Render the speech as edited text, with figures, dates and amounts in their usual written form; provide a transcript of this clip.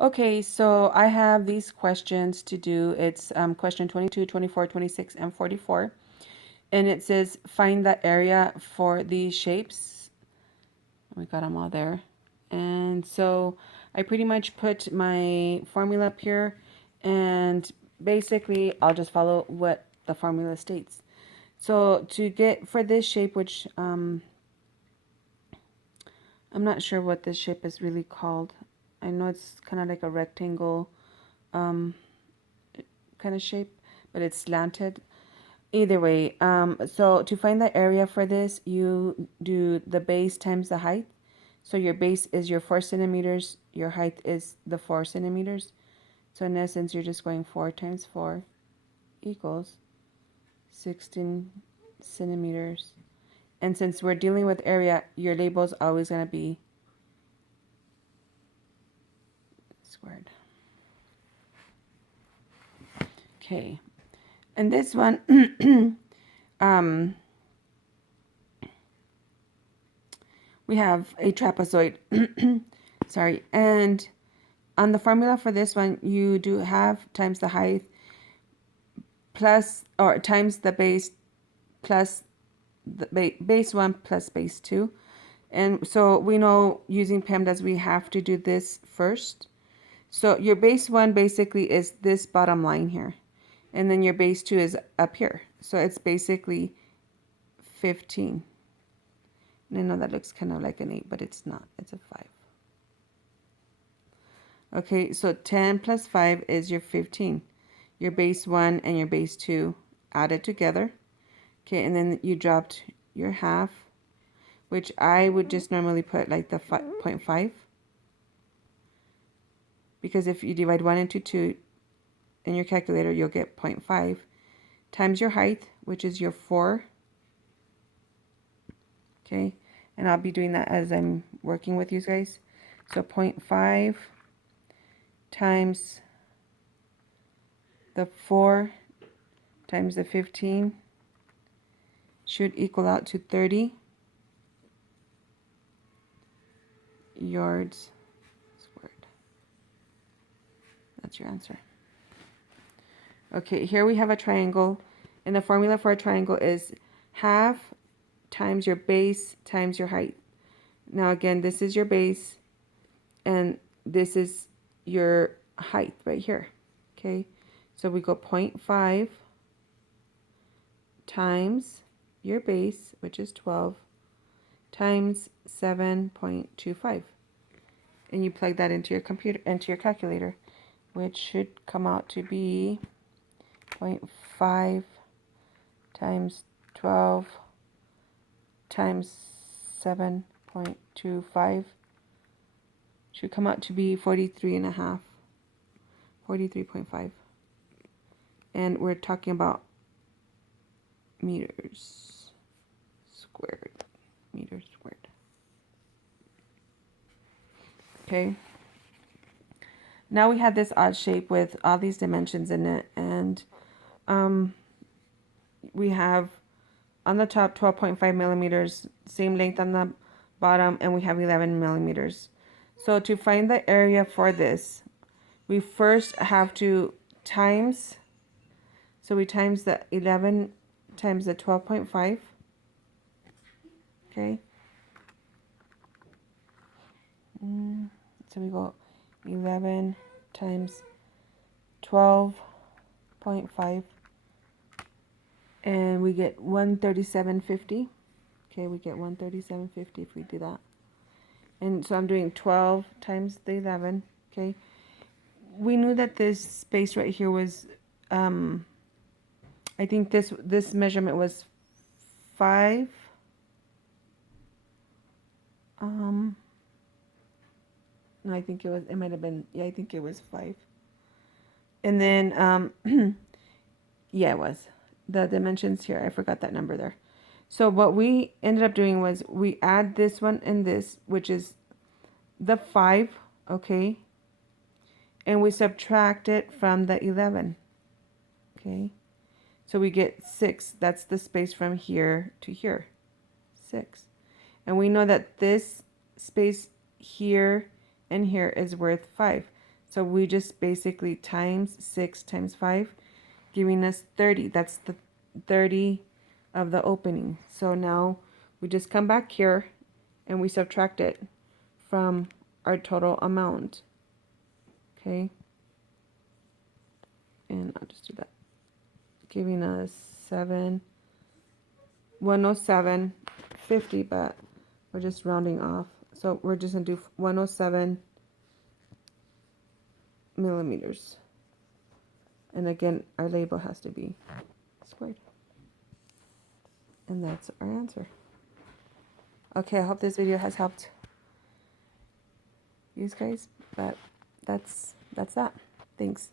Okay, so I have these questions to do. It's question 22, 24, 26, and 44. And it says find the area for these shapes. We got them all there. And so I pretty much put my formula up here, and basically I'll just follow what the formula states. So to get for this shape, which I'm not sure what this shape is really called. I know it's kind of like a rectangle um, kind of shape, but it's slanted. Either way, so to find the area for this, you do the base times the height. So your base is your 4 centimeters, your height is the 4 centimeters. So in essence, you're just going 4 times 4 equals 16 centimeters. And since we're dealing with area, your label is always going to be squared. Okay. And this one, um, we have a trapezoid. Sorry. And on the formula for this one, you do have times the height plus, or times the base plus the base 1 plus base 2. And so we know using PEMDAS we have to do this first. So your base 1 basically is this bottom line here. And then your base 2 is up here. So it's basically 15. And I know that looks kind of like an 8, but it's not. It's a 5. Okay, so 10 plus 5 is your 15. Your base 1 and your base 2 added together. Okay, and then you dropped your half, which I would just normally put like the 0.5. Because if you divide 1 into 2 in your calculator, you'll get 0.5 times your height, which is your 4. Okay, and I'll be doing that as I'm working with you guys. So 0.5 times the 4 times the 15 should equal out to 30 yards squared. That's your answer. Okay, here we have a triangle, and the formula for a triangle is half times your base times your height. Now again, this is your base, and this is your height right here. Okay, so we go 0.5 times your base, which is 12, times 7.25. And you plug that into your computer, into your calculator, which should come out to be 0.5 times 12 times 7.25 should come out to be 43.5, 43.5. And we're talking about meters squared. Meters squared. Okay. Now we have this odd shape with all these dimensions in it, and we have on the top 12.5 millimeters, same length on the bottom, and we have 11 millimeters. So to find the area for this, we first have to times, so we times the 11 times the 12.5, okay? So we go 11 times 12.5, and we get 137.50. Okay, we get 137.50 if we do that. And so I'm doing 12 times the 11, okay? We knew that this space right here was, I think this measurement was 5. No, I think it might have been, yeah, I think it was 5. And then, yeah, it was. The dimensions here, I forgot that number there. So what we ended up doing was we add this one and this, which is the 5, okay? And we subtract it from the 11, okay? So we get 6. That's the space from here to here, 6. And we know that this space here and here is worth 5. So we just basically times 6 times 5, giving us 30. That's the 30 of the opening. So now we just come back here and we subtract it from our total amount. Okay. And I'll just do that. Giving us 107.50, but we're just rounding off. So we're just going to do 107 millimeters. And again, our label has to be squared. And that's our answer. Okay, I hope this video has helped you guys, but that's that. Thanks.